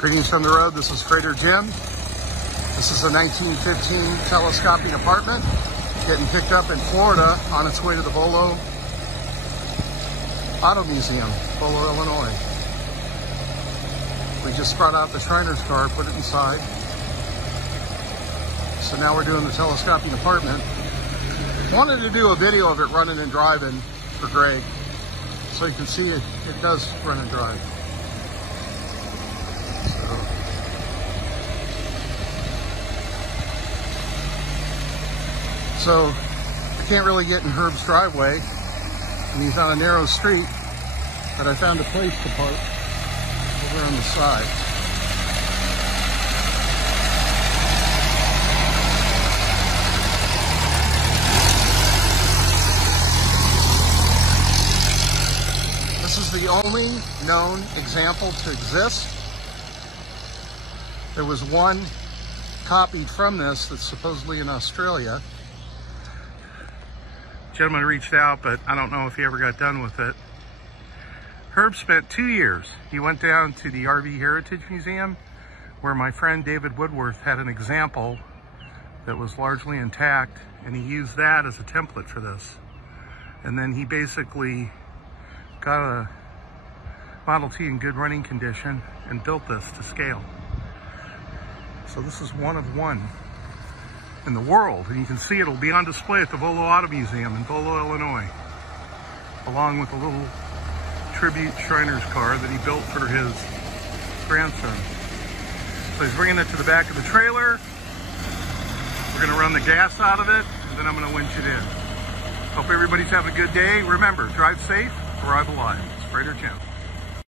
Greetings from the road. This is Freighter Jim. This is a 1915 telescoping apartment getting picked up in Florida on its way to the Bolo Auto Museum, Bolo, Illinois. We just brought out the Shriner's car, put it inside. So now we're doing the telescoping apartment. Wanted to do a video of it running and driving for Greg, so you can see it does run and drive. So I can't really get in Herb's driveway, and he's on a narrow street, but I found a place to park over on the side. This is the only known example to exist. There was one copied from this that's supposedly in Australia. Gentleman reached out, but I don't know if he ever got done with it. Herb spent 2 years. He went down to the RV Heritage Museum, where my friend David Woodworth had an example that was largely intact, and he used that as a template for this. And then he basically got a Model T in good running condition and built this to scale. So this is one of one in the world, and you can see it'll be on display at the Bolo Auto Museum in Bolo, Illinois, along with a little tribute Shriner's car that he built for his grandson. So he's bringing it to the back of the trailer. We're going to run the gas out of it, and then I'm going to winch it in. Hope everybody's having a good day. Remember, drive safe, arrive alive. It's Freighter Jim.